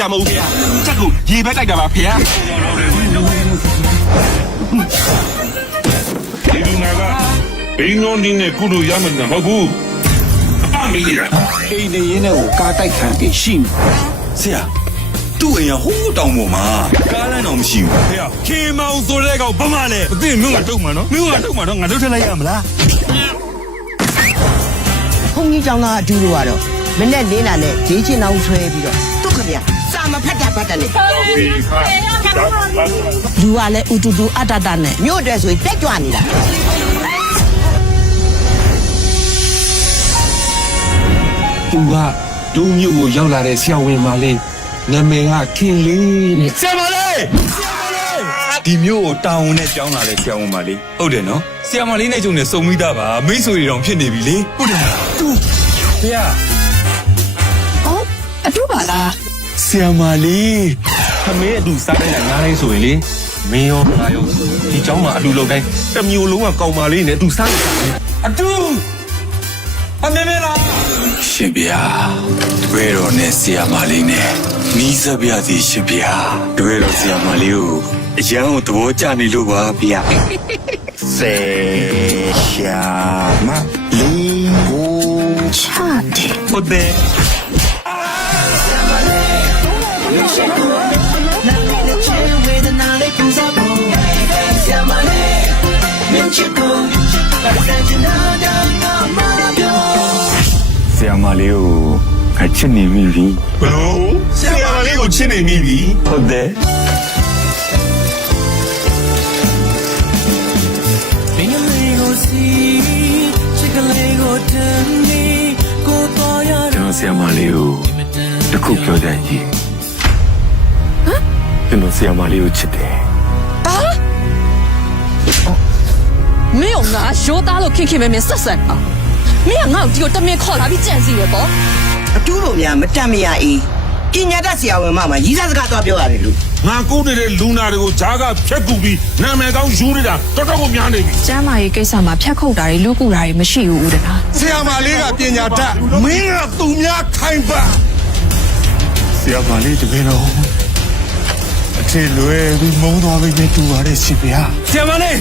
တာမဟုတ်ဖေချက်ကိုရေပဲတိုက်တာပါဖေဒီလူနာကဘိန်းလုံးဒီနဲ့ကုလို့ရမှန်းမဟုတ်ဘူးအပမေးနေတာ အိမ်နေရင်းနဲ့ကိုကားတိုက်ခံပြီးရှိနေ ဆရာသူ့အိမ်ကဟိုးတောင်ပေါ်မှာကားလမ်းတော်မရှိဘူး ဖေခင်မောင်ဆိုတဲ့ကောင်ဘာမှလဲမသိမင်းကတုတ်မှာနော်မင်းကတုတ်မှာတော့ငါတို့ထက်လိုက်ရမလား ဘုန်းကြီးကျောင်းသားအတူတူကတော့မနဲ့လေးနာနဲ့ဂျေးချင်းအောင်ဆွဲပြီးတော့သူ့ခမရစာမဖတ်တာဖတ်တယ်လေလူကလည်းဥတူတူအတတနဲ့မြို့တဲ့ဆိုတက်ကြွနေတာသူကဒုမြို့ကိုရောက်လာတဲ့ဆရာဝန်မလေးနာမည်ကခင်လေးတဲ့ ဆရာမလေးဒီမျိုးကိုတောင်းဝန်နဲ့ကြောင်းလာတဲ့ဆရာဝန်မလေးဟုတ်တယ်နော်ဆရာမလေးနဲ့ကျုံနဲ့စုံမိတာပါမိတ်ဆွေတွေတောင်ဖြစ်နေပြီလေဟုတ်တယ်သူဖေ哦，တူပါလား ဆရာမလေး သမင်းအတူစားတဲ့ငါးတိုင်းဆိုရင်လေမင်းရောငါရောဒီเจ้าမှာအတူလုပ်တိုင်းတစ်မျိုးလုံးကကောင်မလေးနဲ့အတူစားနေတာ အတူအမေမေလားရှင်ဗျာတပည့်တော်နဲ့ဆရာမလေးနဲ့နီးစပ်ပြစီရှင်ဗျာတပည့်တော်ဆရာမလေးကိုအရန်ကိုသဘောကျနေလို့ပါဗျာစေရှာမလေးကိုချတယ်ဟုတ်တယ်ဆရာမလေးကိုအချစ်နေမိပြီ ဘလို့ဆရာမလေးကိုချစ်နေမိပြီ ဟုတ်တယ် ကျွန်တော်ဆရာမလေးကိုတခုပြောကြရင်ကျွန်တော်ဆရာမလေးကိုချစ်တယ် 没有拿小打了，看看妹妹色色啊！没有我就当面考他比真是的不？ အတူလို့များမတတ်မရအေးပညာတတ်ဆရာဝန်မမှာရီးစားစကားသွားပြောရတယ်လို့ ငါကုနေတဲ့လူနာတွေကိုဂျားကဖြက်ကူပြီးနာမည်ကောင်းယူနေတာတော်တော်ကိုများနေပြီ ကျမ်းမာရေးကိစ္စမှာဖြတ်ခုတ်တာတွေလူကူတာတွေမရှိဘူးဦးတနာ ဆရာမလေးကပညာတတ်မင်းကသူများခိုင်ပါဆရာမလေးတပည့်တော်အထင်လွယ်ပြီးမုန်းသွားပြီနဲ့တူပါတဲ့ရှင်ဗျာဆရာမလေး